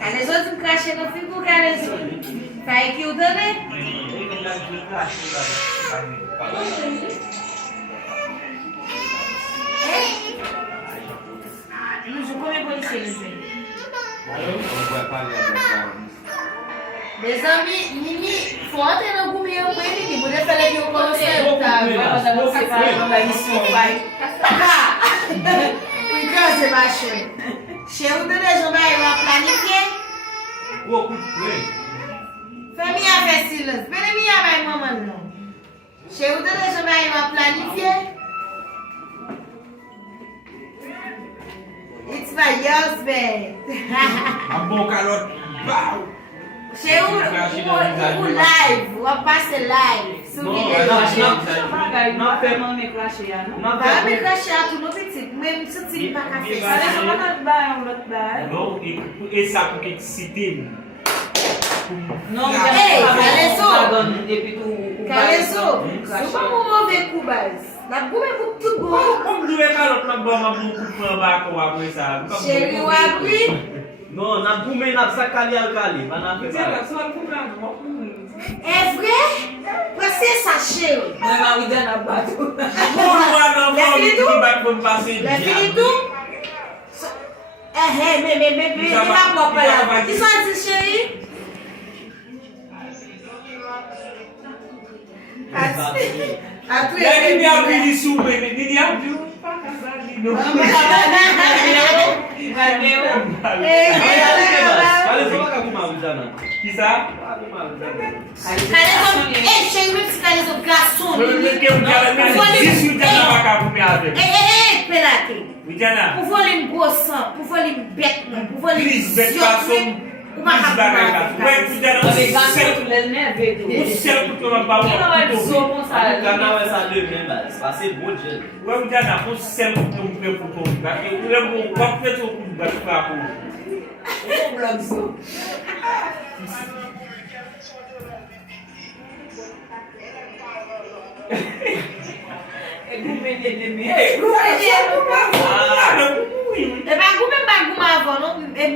Kalezo tu cracher no figo, Kalezo. Faz que o dane. Não jogo como é polícia, Meus amigos, Mimi, foto eu não comi com ele, por isso ele viu como você tá. Você vai mandar isso, vai. Por que você baixou? Cheio de região vai planifier. Famille avec silence. Famille avec maman non. Cheio de região vai planifier. It's my husband. A bom calote. Cheio o live, o passe live. Não fais mal me clasher, não. Não me clasher, tu não petit, même se tu pas café. Non, et ça pour qu'il cite. Non, Kalezo, tu pas mon mauvais coup base. La boue pour tout bon. Comme nous est calotte la bonne beaucoup prend ba ko après ça. Chéri ou abri? Non, n'a boumé n'a sa kali alkali, pas n'a fait ça. Est vrai? Pressez ça chéri. Moi ma vida na bato. Pour moi non, qui va pour passer. La fille tout? Mais, il va pas là. Qui sont dit chéri? Là, il y a pris sous mais il y a du pas ça non. Qui ça? Chéri, petit Kalezo garçon. Pelate. Pour voler une grosse sang, pour voler une bête, pour voler une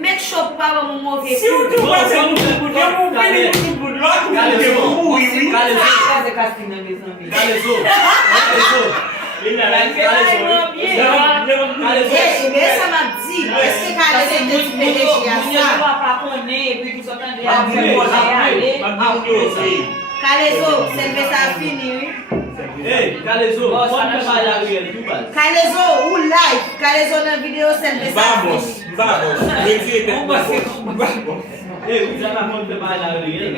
mettre chaud pas mon mauvais. Si on te voit, c'est un bout de l'autre, ça m'a dit, est-ce que Kalezo te privilégie à ça? Kalezo, c'est le ça fini. Hey, Kalezo, Kalezo, ou live, Kalezo dans vidéo, c'est le ça fini. Vamos. Hey, vous avez un monde de mal à rire.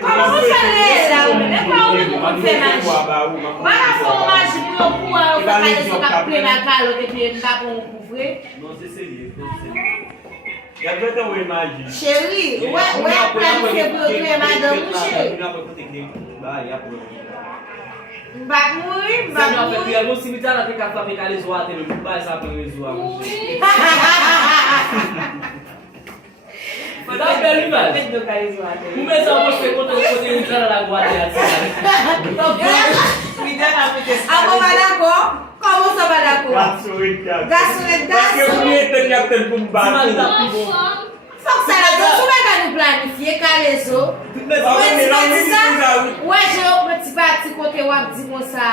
Comment vous faites là? Mais quoi on fait magie? Voilà, faut magie pour pouvoir faire Kalezo qui a plein la calotte et puis il va pour couvrir. Non, c'est sérieux. Il y a besoin de magie. Chérie, ouais, planifier pour tuer madame, chérie. Mbak mourir. Non, parce que le cimetière là, t'es capable de faire les oies, t'es le plus bas, ça peut les oies. Vous mettez ça, moi je fais compte de côté de la boîte. Ah, on va d'accord? Comment ça va d'accord? Garçon. Faut que ça la donne. Souvent, quand nous planifions, Kalezo. Ouais, j'ai un petit parti côté wap dit moi ça.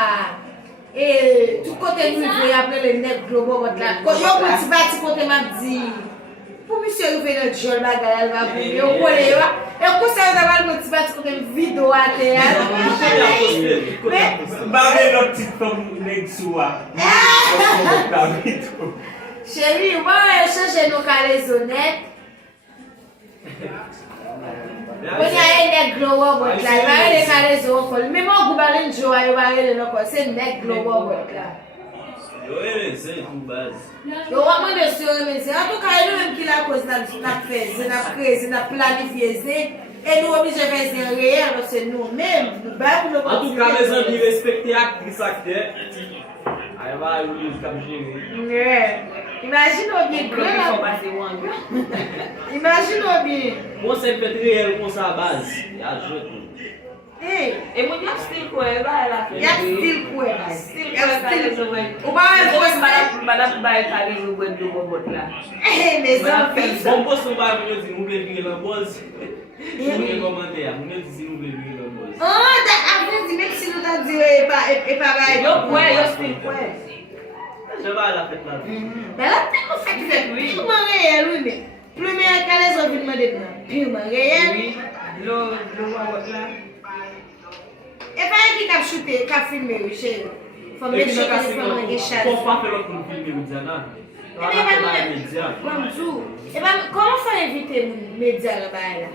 Et tout côté nous, il faut appeler le net global. J'ai un petit parti côté m'a dit. Pour monsieur arriver notre jour, elle va pour lui. Et pour ça, vous avez un petit parti côté vidéo à théâtre. Mais notre petite femme n'est souvent. Chérie, on va changer nos Kalezo net. On y a un global là, il va aller Kalezo encore. Même on va aller une joie, il va aller là, c'est net global là. C'est une base. Yo, on va me dire, en tout cas, il même qui la cause n'a fait, n'a créé, n'a planifié, et nous obligés de faire des réels, c'est nous-mêmes. En tout cas, les amis respectent actrices, acteurs. Elle va aller jusqu'à gérer. Imagine bien, imagine bien. Moi, c'est peut-être réel pour sa base. Il y a joué tout. E mwen yo stil kwe, ba la fe. Ya stil kwe. Stil kwe kale zo wen. Ou ba wè fos mè? Madame baye kale zo wen do bobot la. Me zan fi. Bon post nou ba mwen yo di nou ble vire lan boz. Mwen yon komante ya, mwen yo di si nou ble vire lan boz. Oh, dat apre di mek si nou ta di e pa bay. Yo kwe, yo stil kwe. Je ba la fet la. Ben la te kon fèk fèk. Piouman reyel wè men. Plume kale zo vilman det nan. Piouman reyel. Lo wawot la. E pa yon ki kap chute, kap filme wè chè. Fòm E met ki chè nan kè kasi fòm an ge chal. kon pa fe lòk nou filme ou dyan nan. E ba nou Bonjou. E ba koman fò evite moun medya la bay la?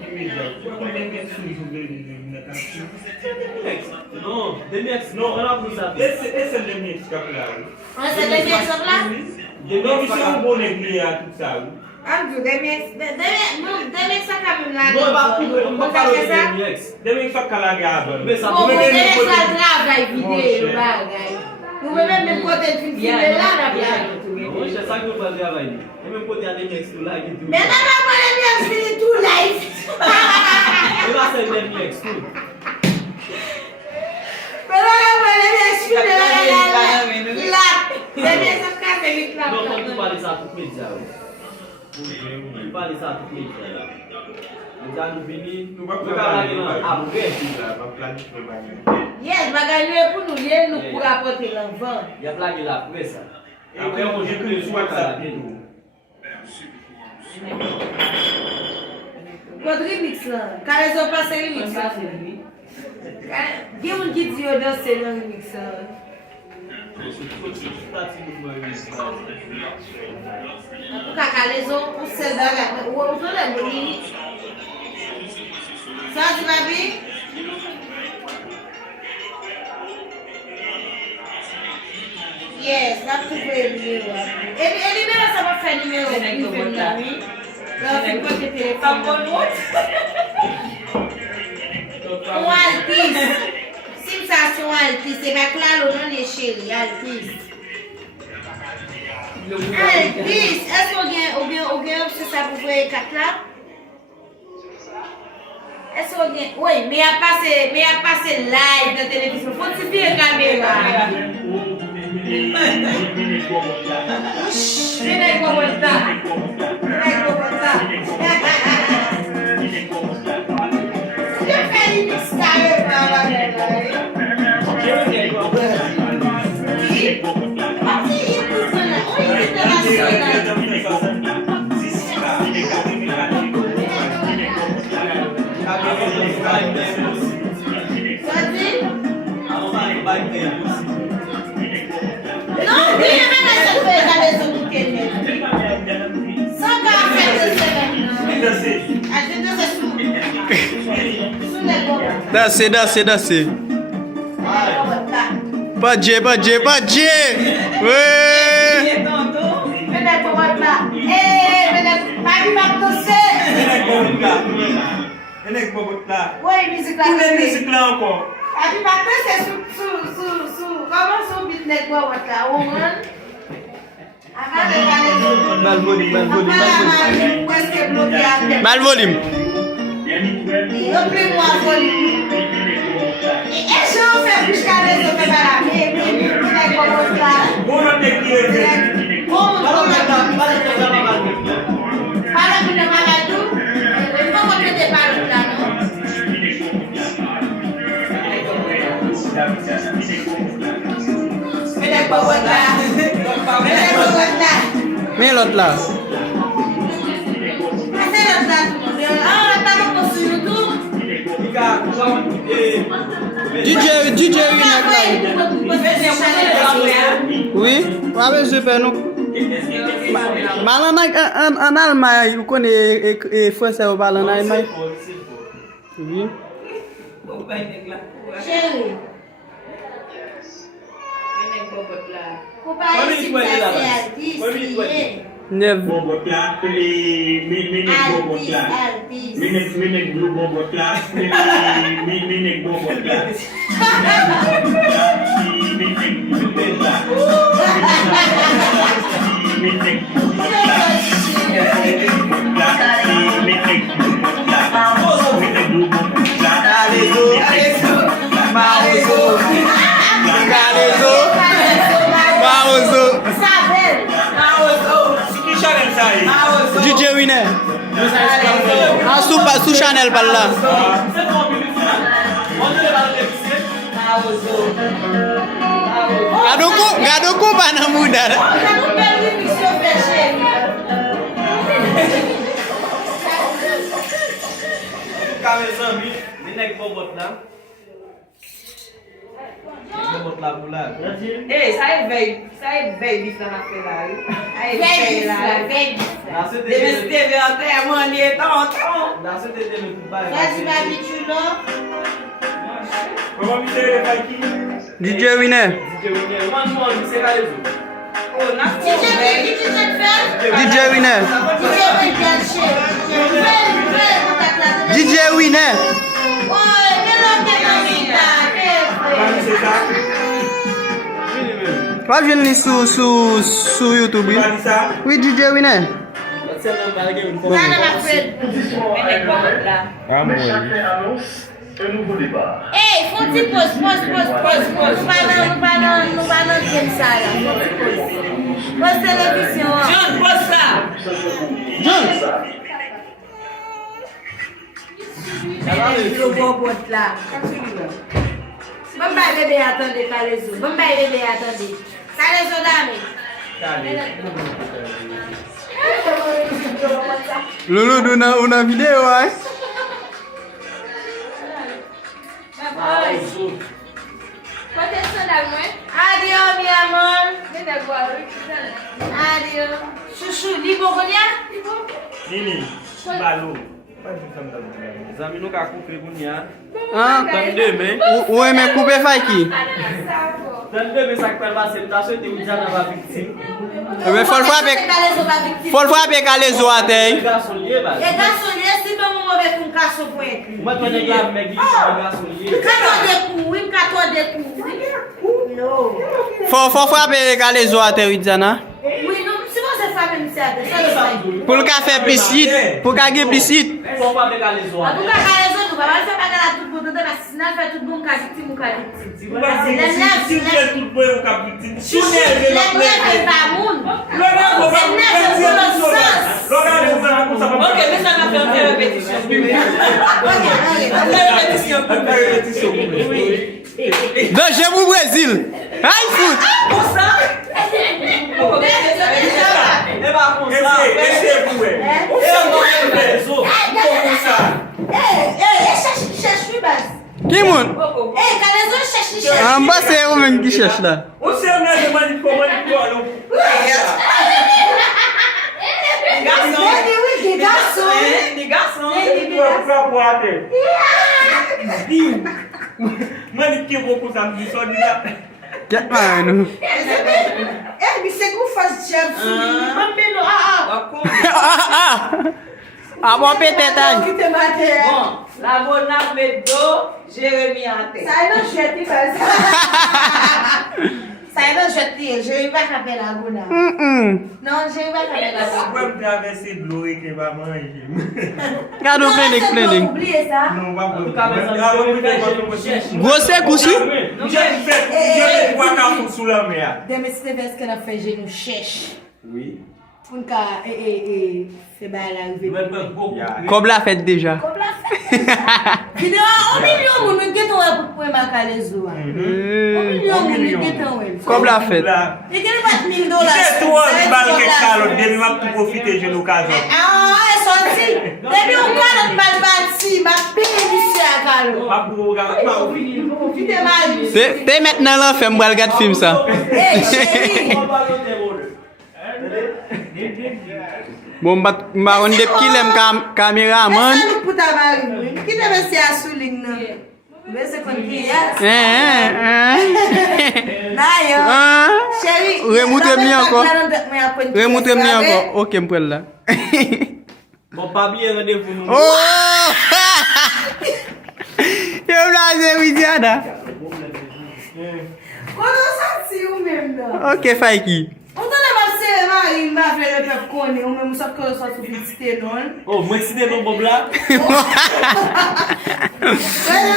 Non, Demiex, non, an ap nou sa. Ese Demiex kap la. An se demye sop la? Non, mi se ou bonen gli a tout sa ou. Anjou, demye sa kam la. Non, ba pou, mwen pa lòk Demiex. Demiex sa kalage abon. Mwen sa Bon, pou. demye sa travay vide yo bagay. Nou mwen men kote filme la na blay. Mwen chè sa ki nou pa travay ni. Mwen kote a Demiex tou la ki tou. Men nan mwen mwen demye fini tou life. Mwen la se Demiex tou. Men nan mwen demye fini la. Demye sa kase mi klap. Non, kon nou pale sa tout medya ou. Nou pale sa tout medya. Medya nou vini, nou kalage lan apre. Yes, bagay nou e pou nou liye nou pou rapote lan van. Ya plage la apre sa. Apre on Je jè peux sou soit ça. kalage nou. Kod remix lan. Kare zo pase remix lan. Gen moun ki di yo danse lan remix lan. Pou kakale zo, ou sel daga. Ou zo le mouni. Sa di babi? Yes, la pou fwe numero. E numero sa pa fwe numero. La pou kote telefon. Un artiste. Sim sa son artiste, e ba klalo nan e cheri, artiste. Artiste, eske ou gen opse sa pou fwe kat la? Eske ou gen, oui, me a pase live nan televizyon, fote si piye kamera. Vine kwa wata. Je fè li mix kare pa la men la. Non, di yon men a se fè gale sou mouke men. San ka fè de se men. A te de se sou. Sou le go. Dase. Padje. Ouais. Mene ko wot la. Mene, papi pa ptose. Enek bobot la. Woy, mizik la. Pou le mizik la anko. Papi pa ptose sou. Koman sou bit nek ko wot la? Ouman? Avan de gale sou. Bal volume. Avan kweske bloke ante. Bal volume. Yo ple mwa volume. E jan fè bouche kade sou fè para me. Nek ko wot la. Bonon nek liye ve. Para mi nan magadou, mwen kote de parot la nou. Mwen ko wot la. Men lot la. Ase lot la tou. La ta mwen posu YouTube. DJ Rinek la. Oui, wame super nou. Balan an almay, ou kon e fwese ou balan almay? Oui. Chéri. Kou pa yi si mwen se artiste. Nev. Bobot la. Menek bobot la. Artiste. Menek blue bobot la. Menek bobot la. Allez, go. winner. Sous Chanel par là. C'est ton minute finale. On te lève avec Gado ko ba na muda? Kamel Zami, ni nek bobot la. Bobot la pou la. Eh, sa e vey bif la fe la. A e vey la. Deme se te ve an te manye ton. Dans ce tété me pou ba. Vas-y, babi, tu l'as? Comment vous avez fait qui? DJ winner. DJ Winner, one more, c'est là les autres. Oh, na DJ winner. DJ winner. Pas venir sur YouTube. Oui, oui DJ winner. Un nouveau départ. Hey, faut que tu poses. Nous parlons de ça là. Pose télévision. John, pose ça. Le robot là. Bon, bébé, attendez, Calezo. Bon, bébé, attendez. Calezo, dame. Lolo dona una video, hein? Adiós, mi amor. Adiós. Chouchou, libo, Gonia? Nini, balo. Zami nou ka koupe pou niya. Ah, Tande men. ou aime couper faki? Tande men sak pel base, ta souete ou djan ava victime. Mais faut le frapper Calezo à terre. Garçon liye ba. Et garçon, si tu me mauvais pour un casse point. Mwen to neg la meg li, garçon liye. Non. Faut frapper Calezo à terre, Idzana. Oui, non, si vous avez fait même ça, Pour le café plicite, pour qu'il y ait plicite. Fon pa meg ale zo en a. tout cas, raison, nous va faire bagarre à tout le monde, dans l'assassinat, faire tout le monde qui victime ou qui victime. Si vous faites tout le monde au capitaine, si vous Les brefs, c'est pas moun. Ok, mais ça m'a fait une répétition. Danger pour Brésil. Aïe foot. Pour ça? E ba kon sa. Cherche base. Qui moun? Eh, Calezo cherche. En bas c'est où même qui cherche là. Ou se yon nan demande comment il faut alors. Des garçons. Pour ater. Mani ki beaucoup ça me dit ça dit là. Get man. Mais c'est qu'on fasse jam sur lui. Ah bon peut-être. Qui te mate. Bon, la bonne met do, Jérémy en tête. Ça y est, je vais te faire ça. Ça y est, je vais pas faire la gona. Non, je vais pas faire la gona. Pourquoi me traverser de l'eau et que va manger? Regarde planning. Oubliez ça. Non, va pas. Gros sec aussi? Je vais voir quand sous la mer. Demain, c'est parce qu'on a fait, je nous cherche. Oui. Pour nous faire la Comme la fête déjà. Vidéo, 1 million de gens qui ont pour ma Calezo. 1 million de gens qui ont. Comme la fête. Et qui ont $1,000. C'est toi qui vas le calme, dès que tu profiter de l'occasion. Ah, elle sorti. Depuis on parle de mal bâti, ma paye du calo. Pas pour regarder. Profitez mal. T'es maintenant là, fais moi regarder film ça. Eh, chérie. Bon, bah on est qui l'aime caméraman. Ça nous pour ta mari. Qui te met à souligne non? Mais c'est qu'on qui est. D'ailleurs. Chérie. Remontre-moi encore. Remontre-moi encore. OK, me prends là. Bon, pas bien rendez-vous nous. Oh! Yo là, c'est Widiana. Comment ça si ou même là? OK, Faiki. On t'en a passé mari, m'a fait le peuple connaît, on même ça que ça sous petite non. Oh, moi excité non Bob là. Ouais,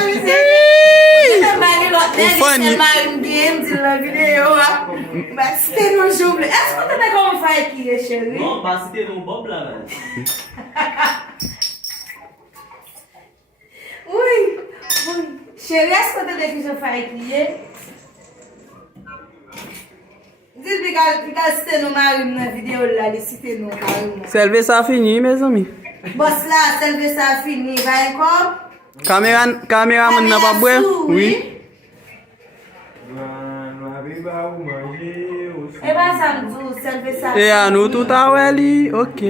mais c'est mari là, funny. Marine bien, dit la vidéo. Bah, c'était nos jours. Est-ce que tu as comment faire qui est chérie? Non, bah c'était nos bob là. Oui. Chérie, est-ce que tu as déjà fait qui est? Dis-lui que c'était nos marines dans la vidéo là, c'était nos marines. Selve ça fini, mes amis. Boss là, celle ça fini, va encore? Caméraman n'a pas boire? Oui. Et bah ça me dit, celle ça. Et à nous tout à ouais, ok.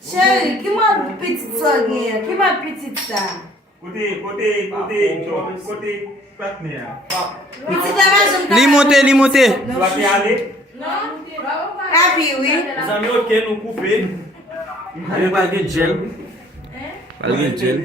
Chérie, qui m'a petite soeur, qui m'a petite ça? Côté partenaire. Petite avance. Limoté. Tu vas y aller? Ah puis oui. Les amis, ok, nous couper. Allez, pas de gel. Pas de gel.